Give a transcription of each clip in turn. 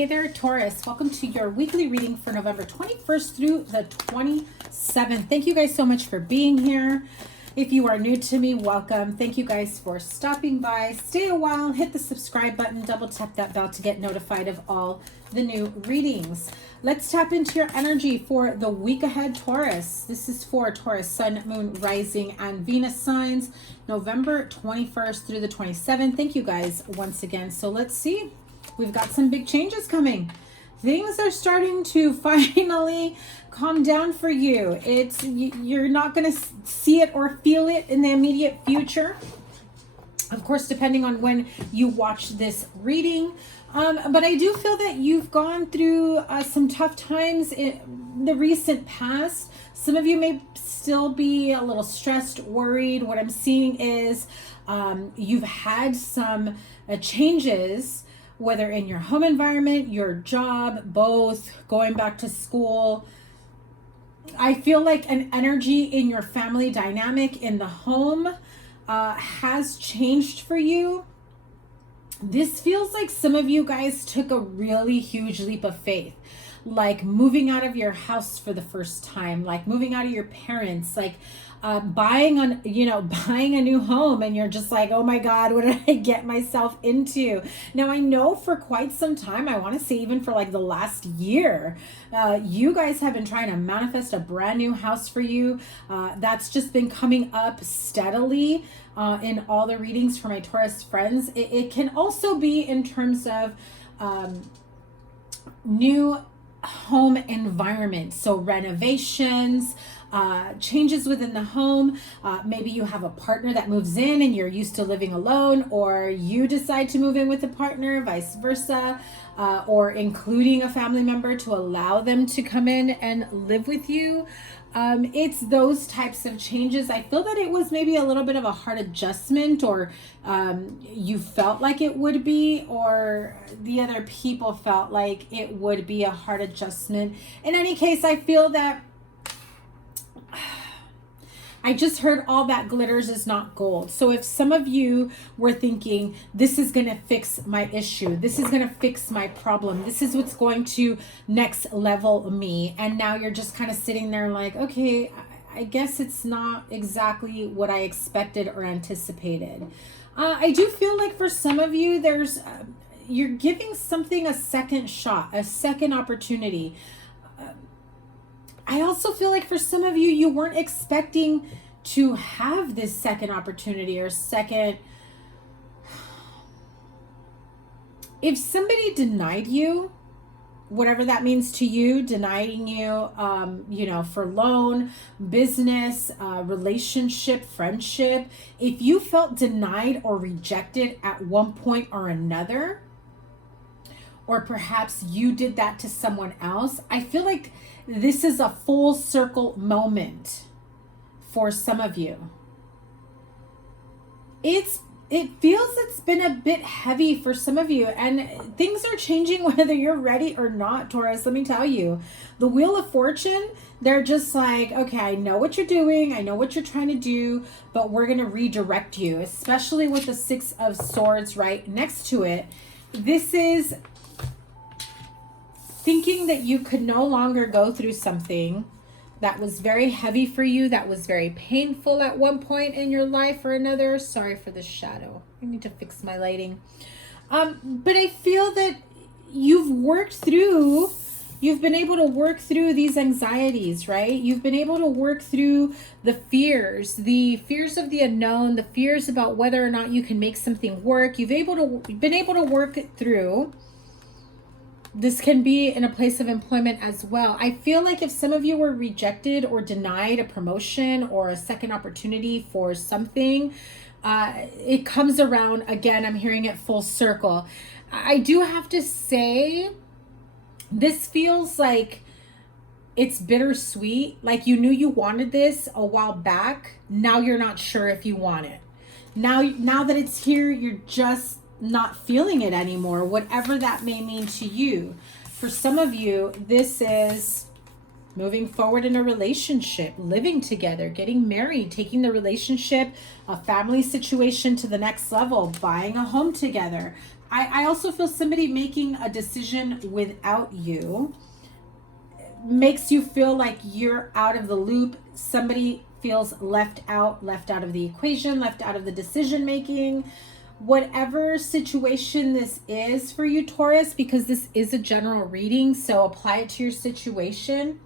Hey there, Taurus. Welcome to your weekly reading for November 21st through the 27th. Thank you guys so much for being here. If you are new to me, welcome. Thank you guys for stopping by. Stay a while, hit the subscribe button, double tap that bell to get notified of all the new readings. Let's tap into your energy for the week ahead, Taurus. This is for Taurus, Sun, Moon, Rising, and Venus signs, November 21st through the 27th. Thank you guys once again. So let's see. We've got some big changes coming. Things are starting to finally calm down for you. You're not going to see it or feel it in the immediate future. Of course, depending on when you watch this reading. But I do feel that you've gone through some tough times in the recent past. Some of you may still be a little stressed, worried. What I'm seeing is you've had some changes, whether in your home environment, your job, both, going back to school. I feel like an energy in your family dynamic in the home has changed for you. This feels like some of you guys took a really huge leap of faith, like moving out of your house for the first time, like moving out of your parents, like buying a new home, and you're just like, oh my God, what did I get myself into? Now, I know for quite some time, I want to say even for like the last year, you guys have been trying to manifest a brand new house for you. That's just been coming up steadily in all the readings for my Taurus friends. It can also be in terms of new home environment, so renovations, changes within the home. Maybe you have a partner that moves in and you're used to living alone, or you decide to move in with a partner, vice versa, or including a family member to allow them to come in and live with you. It's those types of changes. I feel that it was maybe a little bit of a hard adjustment, or you felt like it would be, or the other people felt like it would be a hard adjustment. In any case, I feel that I just heard all that glitters is not gold. So if some of you were thinking, this is going to fix my issue, this is going to fix my problem, this is what's going to next level me, and now you're just kind of sitting there like, okay, I guess it's not exactly what I expected or anticipated. I do feel like for some of you, you're giving something a second shot, a second opportunity. I also feel like for some of you, you weren't expecting to have this second opportunity or second. If somebody denied you, whatever that means to you, denying you, for loan, business, relationship, friendship, if you felt denied or rejected at one point or another, or perhaps you did that to someone else, I feel like this is a full circle moment for some of you. It feels it's been a bit heavy for some of you, and things are changing whether you're ready or not, Taurus. Let me tell you, the Wheel of Fortune, they're just like, okay, I know what you're doing, I know what you're trying to do, but we're going to redirect you, especially with the Six of Swords right next to it. This is thinking that you could no longer go through something that was very heavy for you, that was very painful at one point in your life or another. Sorry for the shadow. I need to fix my lighting. But I feel that you've been able to work through these anxieties, right? You've been able to work through the fears of the unknown, the fears about whether or not you can make something work. You've been able to work it through. This can be in a place of employment as well. I feel like if some of you were rejected or denied a promotion or a second opportunity for something, it comes around again. I'm hearing it full circle. I do have to say, this feels like it's bittersweet. Like you knew you wanted this a while back. Now you're not sure if you want it. Now that it's here, you're just not feeling it anymore, whatever that may mean to you. For some of you, this is moving forward in a relationship, living together, getting married, taking the relationship, a family situation to the next level, buying a home together, I also feel somebody making a decision without you makes you feel like you're out of the loop. Somebody feels left out of the equation, left out of the decision making. Whatever situation this is for you, Taurus, because this is a general reading, so apply it to your situation.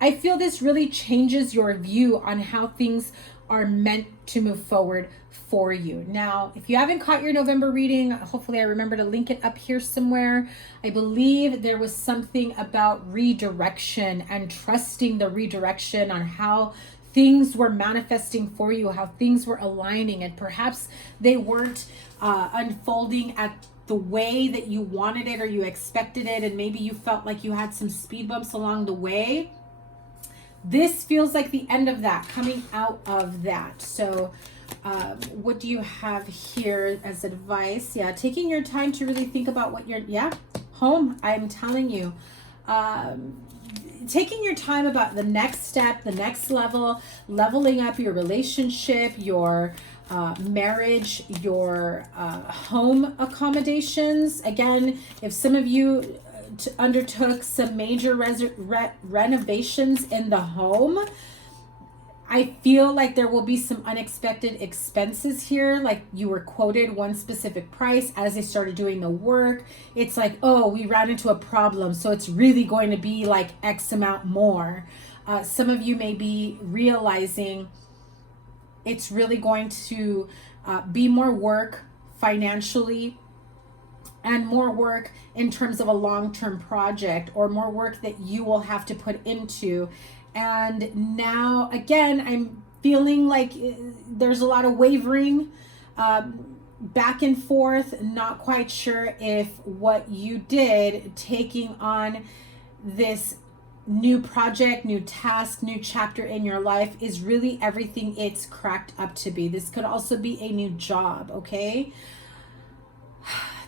I feel this really changes your view on how things are meant to move forward for you. Now, if you haven't caught your November reading, hopefully I remember to link it up here somewhere. I believe there was something about redirection and trusting the redirection on how things were manifesting for you, how things were aligning, and perhaps they weren't unfolding at the way that you wanted it or you expected it, and maybe you felt like you had some speed bumps along the way. This feels like the end of that, coming out of that. So what do you have here as advice? Yeah, taking your time to really think about what you're, home, I'm telling you. Taking your time about the next step, the next level, leveling up your relationship, your marriage, your home accommodations. Again, if some of you undertook some major renovations in the home, I feel like there will be some unexpected expenses here. Like you were quoted one specific price as they started doing the work. It's like, oh, we ran into a problem, so it's really going to be like X amount more. Some of you may be realizing it's really going to be more work financially, and more work in terms of a long-term project, or more work that you will have to put into. And now, again, I'm feeling like there's a lot of wavering, back and forth, not quite sure if what you did, taking on this new project, new task, new chapter in your life, is really everything it's cracked up to be. This could also be a new job, okay?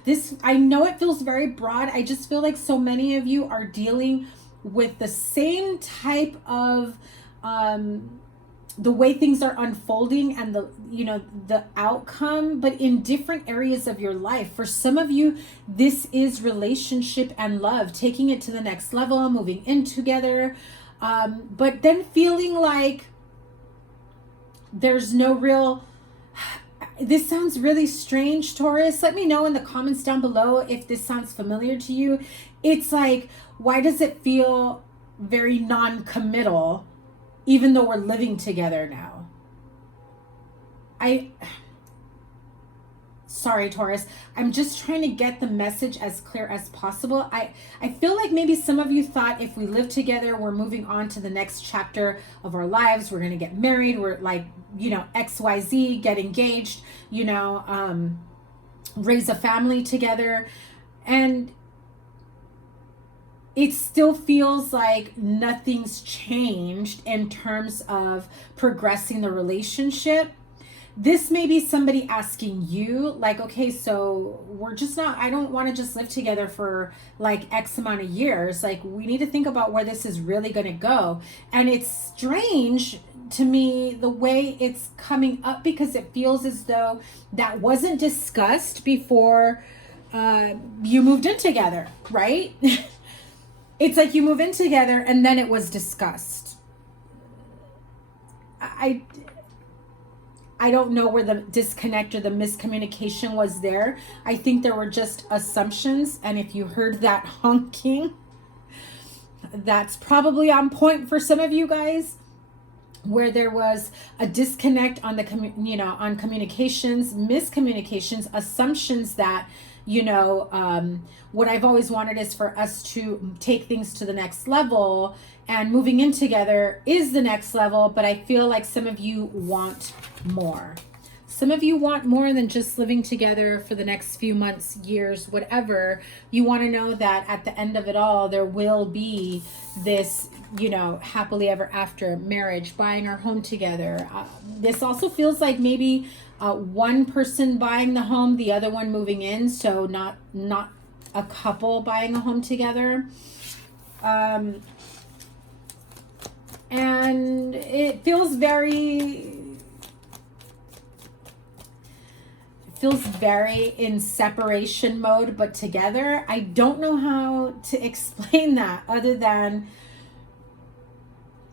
This, I know it feels very broad. I just feel like so many of you are dealing with the same type of the way things are unfolding and the outcome, but in different areas of your life. For some of you, this is relationship and love, taking it to the next level, moving in together, but then feeling like there's no real. This sounds really strange, Taurus. Let me know in the comments down below if this sounds familiar to you. It's like, why does it feel very non-committal even though we're living together now? Sorry, Taurus. I'm just trying to get the message as clear as possible. I feel like maybe some of you thought if we live together, we're moving on to the next chapter of our lives. We're going to get married. We're like, XYZ, get engaged, raise a family together. And it still feels like nothing's changed in terms of progressing the relationship. This may be somebody asking you, like, okay, so we're just not, I don't want to just live together for like X amount of years. Like, we need to think about where this is really going to go. And it's strange to me the way it's coming up, because it feels as though that wasn't discussed before you moved in together, right? It's like you move in together and then it was discussed. I don't know where the disconnect or the miscommunication was there. I think there were just assumptions. And if you heard that honking, that's probably on point for some of you guys, where there was a disconnect on the, on communications, miscommunications, assumptions that, what I've always wanted is for us to take things to the next level, and moving in together is the next level. But I feel like some of you want more. Some of you want more than just living together for the next few months, years, whatever. You want to know that at the end of it all, there will be this, happily ever after marriage, buying our home together. This also feels like maybe one person buying the home, the other one moving in. So not a couple buying a home together. And it feels very feels very in separation mode, but together. I don't know how to explain that other than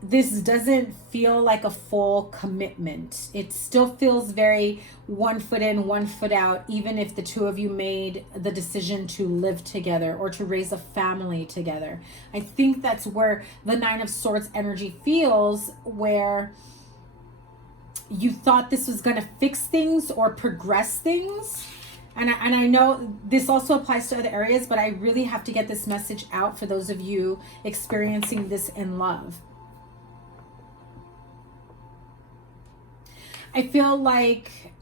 this doesn't feel like a full commitment. It still feels very 1 foot in, 1 foot out, even if the two of you made the decision to live together or to raise a family together. I think that's where the 9 of Swords energy feels, where you thought this was going to fix things or progress things. And I know this also applies to other areas, but I really have to get this message out for those of you experiencing this in love. I feel like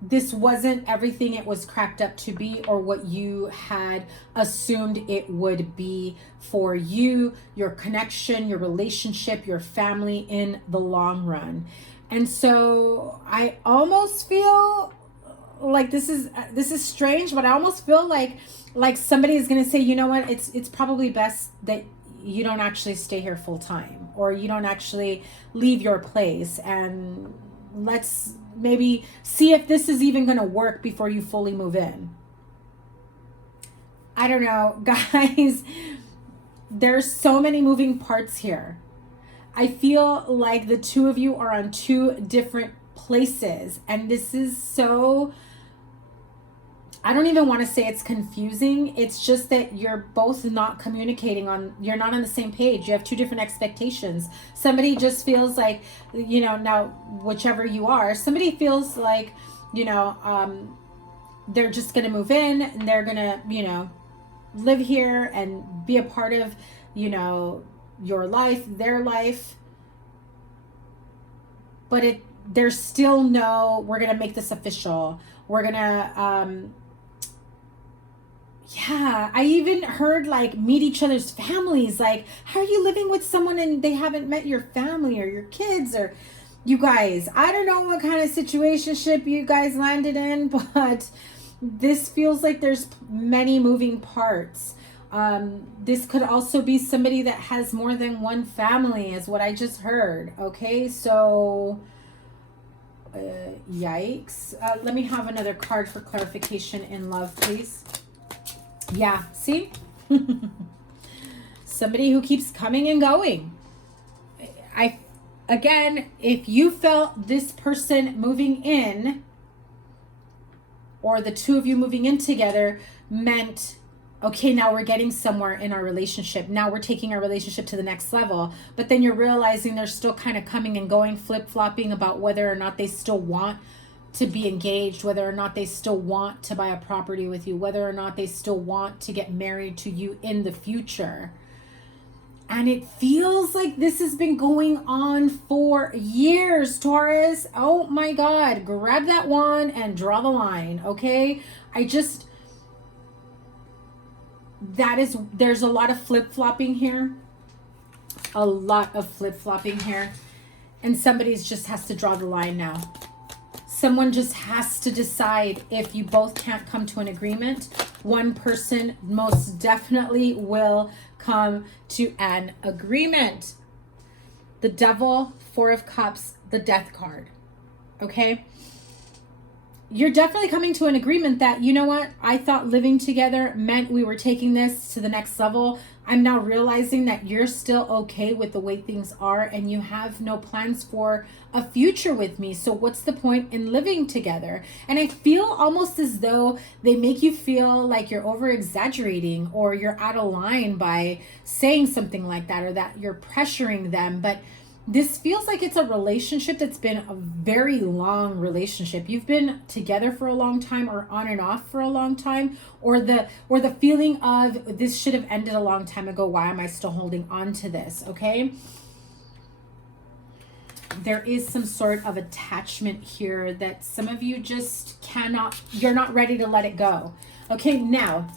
this wasn't everything it was cracked up to be, or what you had assumed it would be for you, your connection, your relationship, your family in the long run. And so I almost feel like this is strange, but I almost feel like somebody is going to say, you know what, it's probably best that you don't actually stay here full time, or you don't actually leave your place, and let's maybe see if this is even going to work before you fully move in. I don't know, guys. There's so many moving parts here. I feel like the two of you are on two different places, and this is so, I don't even want to say it's confusing. It's just that you're both not communicating you're not on the same page. You have two different expectations. Somebody just feels like, you know, now whichever you are, somebody feels like, you know, they're just going to move in and they're going to, you know, live here and be a part of, you know, your life, their life. But there's still no, we're going to make this official. We're going to, yeah, I even heard like meet each other's families. Like, how are you living with someone and they haven't met your family or your kids? Or you guys, I don't know what kind of situationship you guys landed in, but this feels like there's many moving parts. This could also be somebody that has more than one family, is what I just heard. Okay, so yikes. Let me have another card for clarification in love, please. Yeah, see? Somebody who keeps coming and going. Again, if you felt this person moving in, or the two of you moving in together, meant, okay, now we're getting somewhere in our relationship. Now we're taking our relationship to the next level. But then you're realizing they're still kind of coming and going, flip-flopping about whether or not they still want to be engaged, whether or not they still want to buy a property with you, whether or not they still want to get married to you in the future. And it feels like this has been going on for years, Taurus. Oh my God, grab that wand and draw the line, okay? There's a lot of flip-flopping here. A lot of flip-flopping here. And somebody's just has to draw the line now. Someone just has to decide. If you both can't come to an agreement, one person most definitely will come to an agreement. The Devil, Four of Cups, the Death card. Okay? You're definitely coming to an agreement that, you know what, I thought living together meant we were taking this to the next level. I'm now realizing that you're still okay with the way things are and you have no plans for a future with me. So what's the point in living together? And I feel almost as though they make you feel like you're over exaggerating, or you're out of line by saying something like that, or that you're pressuring them. But this feels like it's a relationship that's been a very long relationship. You've been together for a long time, or on and off for a long time, or the feeling of this should have ended a long time ago. Why am I still holding on to this? Okay. There is some sort of attachment here that some of you just cannot, you're not ready to let it go. Okay. Now,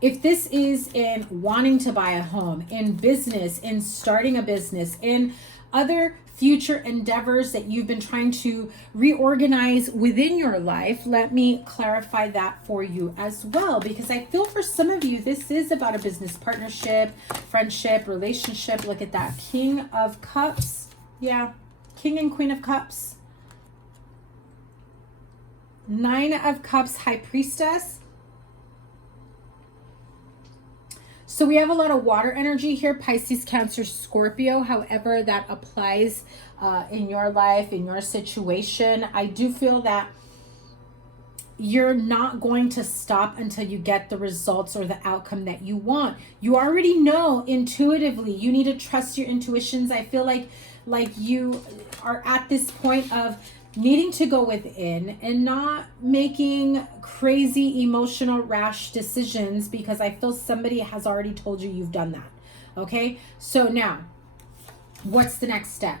if this is in wanting to buy a home, in business, in starting a business, in other future endeavors that you've been trying to reorganize within your life, let me clarify that for you as well. Because I feel for some of you, this is about a business partnership, friendship, relationship. Look at that. King of Cups. Yeah. King and Queen of Cups. Nine of Cups, High Priestess. So we have a lot of water energy here, Pisces, Cancer, Scorpio. However, that applies in your life, in your situation. I do feel that you're not going to stop until you get the results or the outcome that you want. You already know intuitively. You need to trust your intuitions. I feel like you are at this point of needing to go within and not making crazy emotional rash decisions, because I feel somebody has already told you you've done that. Okay, so now what's the next step?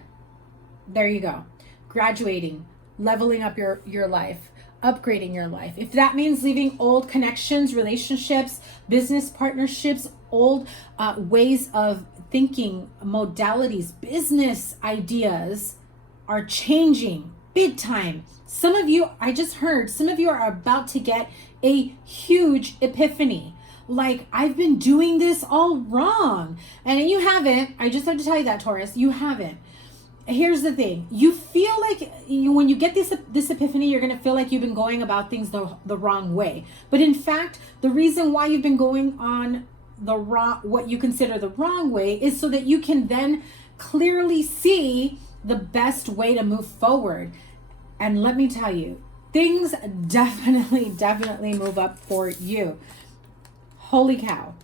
There you go. Graduating, leveling up your life, upgrading your life. If that means leaving old connections, relationships, business partnerships, old ways of thinking, modalities, business ideas are changing big time. Some of you, I just heard, some of you are about to get a huge epiphany. Like, I've been doing this all wrong. And you haven't. I just have to tell you that, Taurus, you haven't. Here's the thing. You feel like when you get this epiphany, you're going to feel like you've been going about things the wrong way. But in fact, the reason why you've been going on what you consider the wrong way is so that you can then clearly see the best way to move forward. And let me tell you, things definitely move up for you. Holy cow.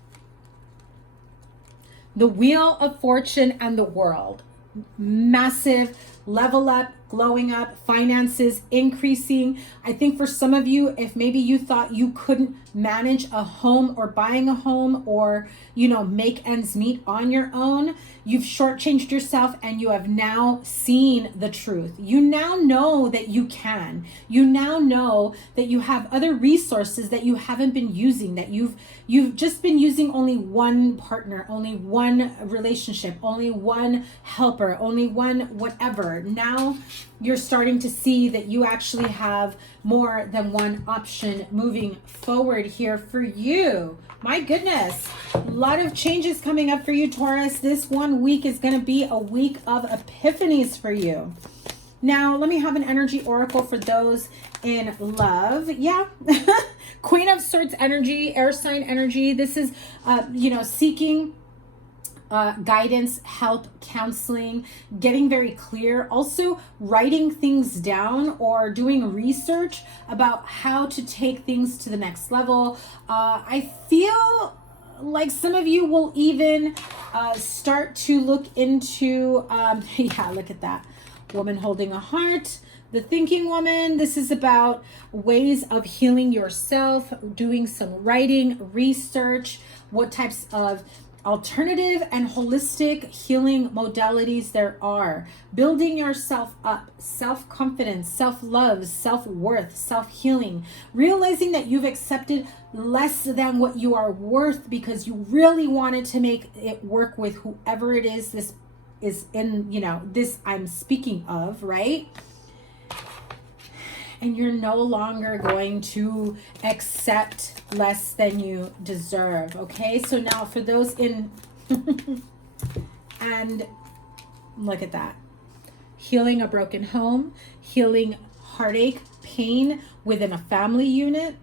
The Wheel of Fortune and the World. Massive level up, glowing up, finances increasing. I think for some of you, if maybe you thought you couldn't manage a home or buying a home or, make ends meet on your own, you've shortchanged yourself and you have now seen the truth. You now know that you can. You now know that you have other resources that you haven't been using, that you've just been using only one partner, only one relationship, only one helper, only one whatever. Now you're starting to see that you actually have more than one option moving forward here for you. My goodness, a lot of changes coming up for you, Taurus. This 1 week is going to be a week of epiphanies for you. Now, let me have an energy oracle for those in love. Yeah. Queen of Swords energy, air sign energy. This is, seeking guidance, help, counseling, getting very clear. Also writing things down or doing research about how to take things to the next level. I feel like some of you will even start to look into, yeah, look at that. Woman holding a heart. The Thinking Woman. This is about ways of healing yourself, doing some writing, research, what types of alternative and holistic healing modalities there are. Building yourself up, self-confidence, self-love, self-worth, self-healing. Realizing that you've accepted less than what you are worth because you really wanted to make it work with whoever it is this is in, this I'm speaking of, right? And you're no longer going to accept less than you deserve. Okay, so now for those in and look at that, healing a broken home, healing heartache, pain within a family unit,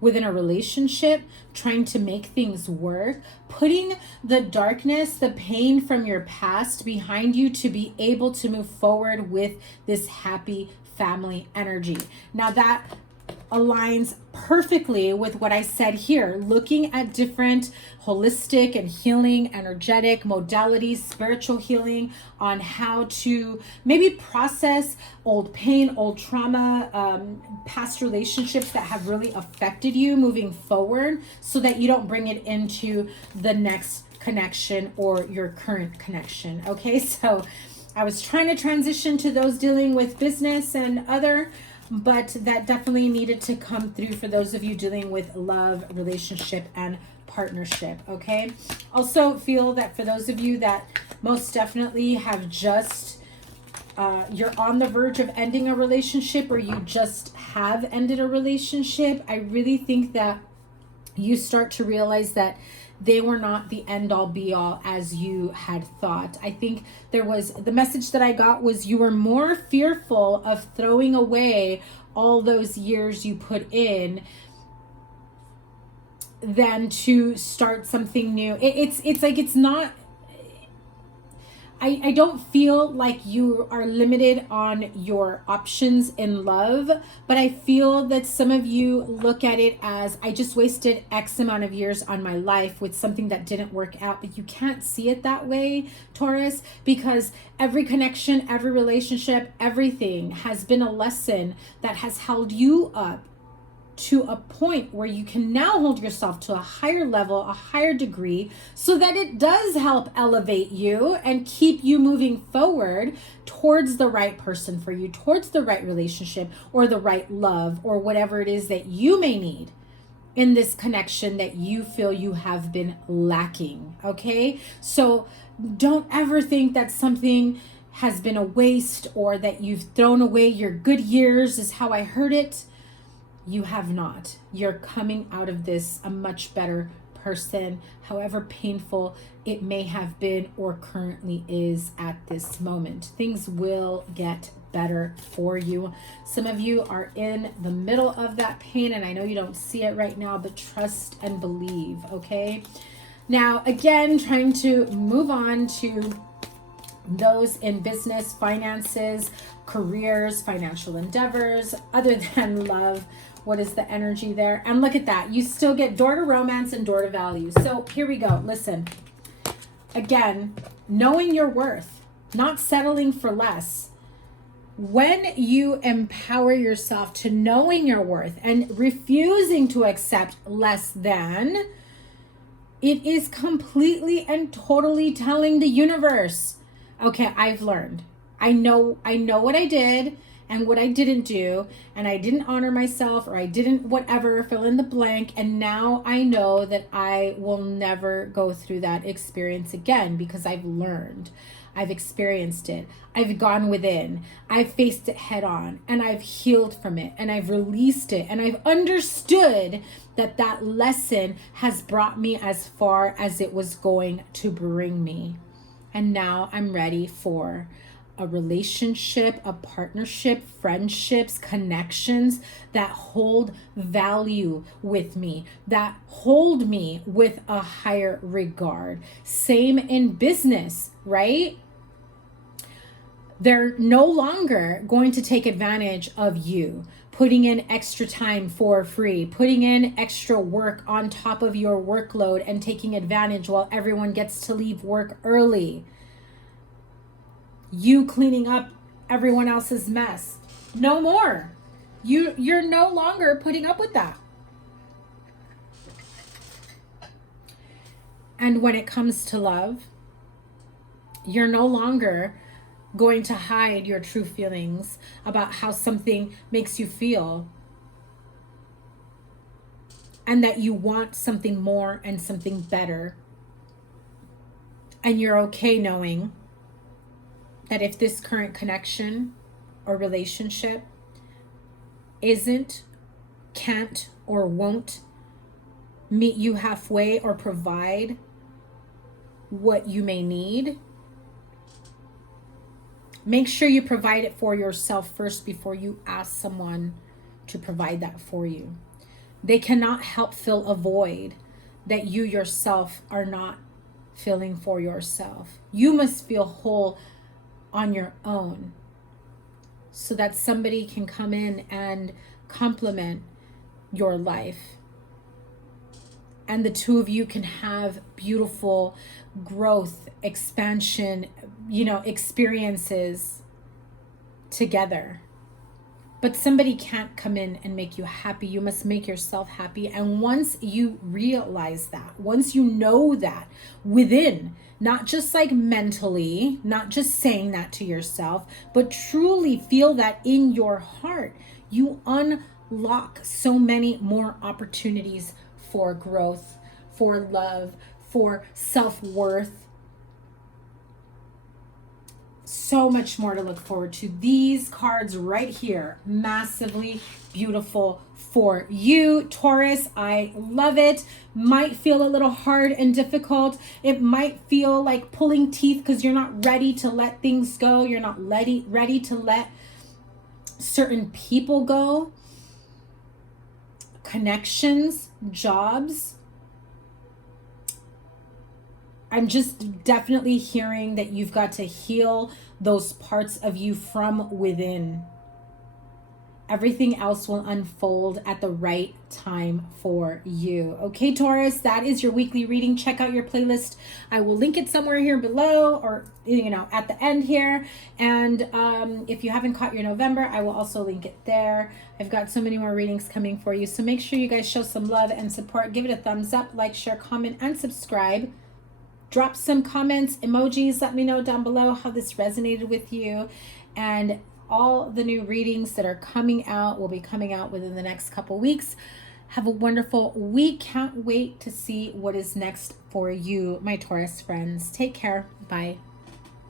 within a relationship, trying to make things work, putting the darkness, the pain from your past behind you to be able to move forward with this happy family energy. Now that aligns perfectly with what I said here, looking at different holistic and healing, energetic modalities, spiritual healing on how to maybe process old pain, old trauma, past relationships that have really affected you moving forward so that you don't bring it into the next connection or your current connection. Okay, so I was trying to transition to those dealing with business and other, but that definitely needed to come through for those of you dealing with love, relationship, and partnership, okay? Also feel that for those of you that most definitely have just, you're on the verge of ending a relationship or you just have ended a relationship, I really think that you start to realize that they were not the end all be all as you had thought. I think the message that I got was you were more fearful of throwing away all those years you put in than to start something new. It's like, it's not, I don't feel like you are limited on your options in love, but I feel that some of you look at it as, I just wasted X amount of years on my life with something that didn't work out. But you can't see it that way, Taurus, because every connection, every relationship, everything has been a lesson that has held you up to a point where you can now hold yourself to a higher level, a higher degree, so that it does help elevate you and keep you moving forward towards the right person for you, towards the right relationship or the right love or whatever it is that you may need in this connection that you feel you have been lacking. Okay? So don't ever think that something has been a waste or that you've thrown away your good years, is how I heard it. You have not. You're coming out of this a much better person, however painful it may have been or currently is at this moment. Things will get better for you. Some of you are in the middle of that pain, and I know you don't see it right now, but trust and believe, okay? Now, again, trying to move on to those in business, finances, careers, financial endeavors, other than love. What is the energy there? And look at that. You still get door to romance and door to value. So here we go. Listen. Again, knowing your worth, not settling for less. When you empower yourself to knowing your worth and refusing to accept less than, it is completely and totally telling the universe, okay, I've learned. I know what I did and what I didn't do, and I didn't honor myself, or I didn't whatever, fill in the blank, and now I know that I will never go through that experience again because I've learned. I've experienced it. I've gone within. I've faced it head on, and I've healed from it, and I've released it, and I've understood that that lesson has brought me as far as it was going to bring me. And now I'm ready for a relationship, a partnership, friendships, connections that hold value with me, that hold me with a higher regard. Same in business, right? They're no longer going to take advantage of you, putting in extra time for free, putting in extra work on top of your workload and taking advantage while everyone gets to leave work early. You cleaning up everyone else's mess. No more. You're no longer putting up with that. And when it comes to love, you're no longer going to hide your true feelings about how something makes you feel, and that you want something more and something better. And you're okay knowing that if this current connection or relationship can't, or won't meet you halfway or provide what you may need, make sure you provide it for yourself first before you ask someone to provide that for you. They cannot help fill a void that you yourself are not filling for yourself. You must feel whole on your own so that somebody can come in and complement your life, and the two of you can have beautiful growth, expansion, experiences together. But somebody can't come in and make you happy. You must make yourself happy. And once you realize that, once you know that within, not just like mentally, not just saying that to yourself, but truly feel that in your heart, you unlock so many more opportunities for growth, for love, for self-worth. So much more to look forward to. These cards right here, massively beautiful for you, Taurus. I love it. Might feel a little hard and difficult. It might feel like pulling teeth because you're not ready to let things go. You're not ready to let certain people go. Connections, jobs. I'm just definitely hearing that you've got to heal those parts of you from within. Everything else will unfold at the right time for you. Okay, Taurus, that is your weekly reading. Check out your playlist. I will link it somewhere here below or, you know, at the end here. And if you haven't caught your November, I will also link it there. I've got so many more readings coming for you. So make sure you guys show some love and support. Give it a thumbs up, like, share, comment, and subscribe. Drop some comments, emojis. Let me know down below how this resonated with you. And all the new readings that are coming out will be coming out within the next couple weeks. Have a wonderful week. Can't wait to see what is next for you, my Taurus friends. Take care. Bye.